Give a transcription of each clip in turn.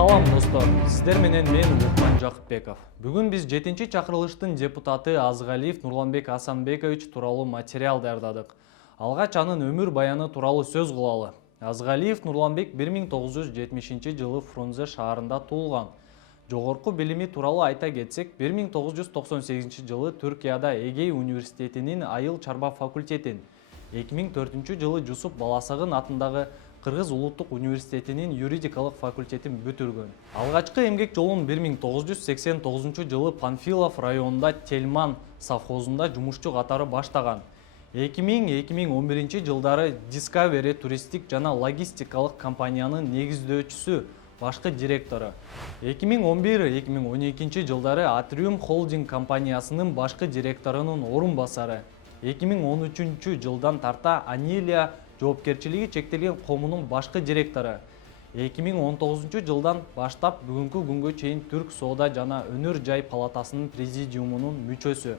Салам достор, сиздер менен мен Улукман Жакыпбеков. Бүгүн биз 7-чи чакырылыштын депутаты Азгалиев Нурланбек Асанбекович тууралуу материал даярдадык. Алгач анын өмүр баяны тууралуу сөз кылалы. Азгалиев Нурланбек 1970-жылы Фрунзе шаарында туулган. Жогорку билими тууралуу айта кетсек, 1998-жылы Түркияда Эгей университетинин айыл чарба факультетин, 2004-жылы Жусуп Баласагын атындагы Кыргыз улуттук университетинин юридикалык факультетин бүтүргөн. Алгачкы эмгек жолун 1989-жылы Панфилов районунда Тельман совхозунда жумушчу катары баштаган. 2000-2011 жылдары Discovery туристтик жана логистикалык компаниянын негиздөөчүсү, башкы директору. 2011-2012 жылдары Atrium Holding компаниясынын башкы директорунун орун басары. 2013 жылдан тарта Анилия жоопкерчилиги чектелген коомунун башкы директору. 2019 жылдан баштап бүгүнкү күнгө чейин Түрк соода жана өнөр жай палатасынын президиумунун мүчөсү.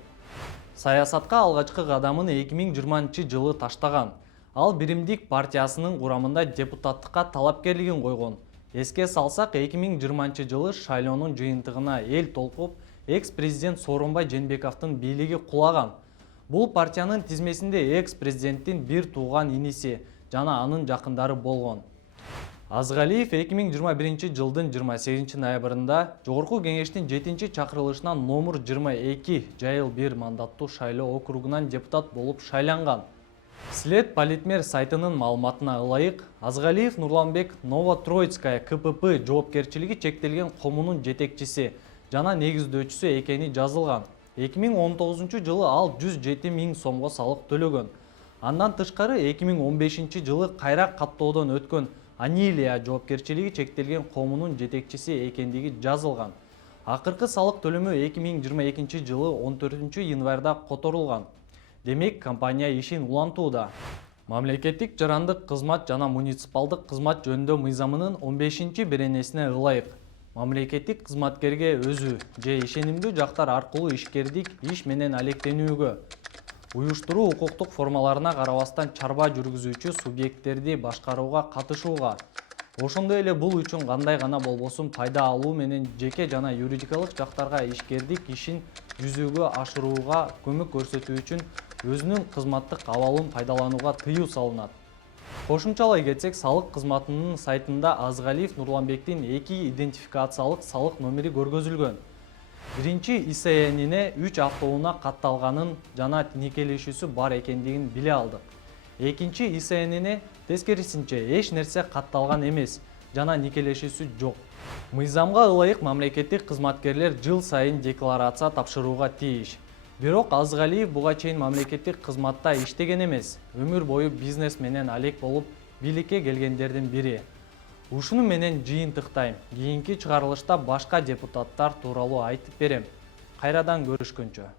Саясатка алгачкы кадамын 2020 жылы таштаган. Ал Биримдик партиясынын курамында депутаттыкка талапкерлигин койгон. Эске салсак, 2020 жылы шайлоонун жыйынтыгына эл толкуп, экс-президент Сооронбай Жээнбековдун бийлиги кулаган. Бул партиянын тизмесинде экс-президенттин бир тууган иниси жана анын жакындары болгон. Азгалиев 2021 жылдын 28 ноябрында Жогорку кеңештин 7-чи чакырылышынан номер 22 жайыл 1 мандаттуу шайлоо округунан депутат болуп шайланган. След Политмер сайтынын маалыматына ылайык, Азгалиев Нурланбек Новотроицкая КПП жоопкерчилиги чектелген коомунун жетекчиси жана негиздөөчүсү экени жазылган. 2019 жылы ал 107 000 сомго салык төлөгөн. Андан тышкары 2015 жылы кайра каттоодон өткөн Анилия жоопкерчилиги чектелген коомунун жетекчиси экендиги жазылган. Акыркы салык төлөмү 2022 жылы 14 январда которулган. Демек, компания ишин улантууда. Мамлекеттик жарандык кызмат жана муниципалдык кызмат жөнүндө мыйзамынын 15 беренесине ылайык, мамлекеттик кызматкерге өзү же ишенимдүү жактар аркылуу ишкердик иш менен алектенүүгө, уюштуруу укуктук формаларына карабастан чарба жүргүзүүчү субъекттерди башкарууга катышууга, ошондой эле бул үчүн кандай гана болбосун пайда алуу менен жеке жана юридикалык жактарга ишкердик ишин жүзүүгө ашырууга көмөк көрсөтүү үчүн өзүнүн кызматтык абалын пайдаланууга тыюу салынат. Кошумчалай кетсек, салык кызматынын сайтында Азгалиев Нурланбектин 2 идентификациялык салык номери көргөзүлгөн. Биринчи ИСНине 3 автоунаа катталганын жана никелешүүсү бар экендигин биле алдык. Экинчи ИСНине тескерисинче эч нерсе катталган эмес жана никелешүүсү жок. Мыйзамга ылайык мамлекеттик кызматкерлер жыл сайын декларация тапшырууга тийиш. Бирок Азгалиев буга чейин мамлекеттик кызматта иштеген эмес, өмүр бою бизнес менен алек болуп бийликке келгендердин бири. Ушуну менен жыйынтыктайм. Кийинки чыгарылышта башка депутаттар тууралуу айтып берем. Кайрадан көрүшкөнчө.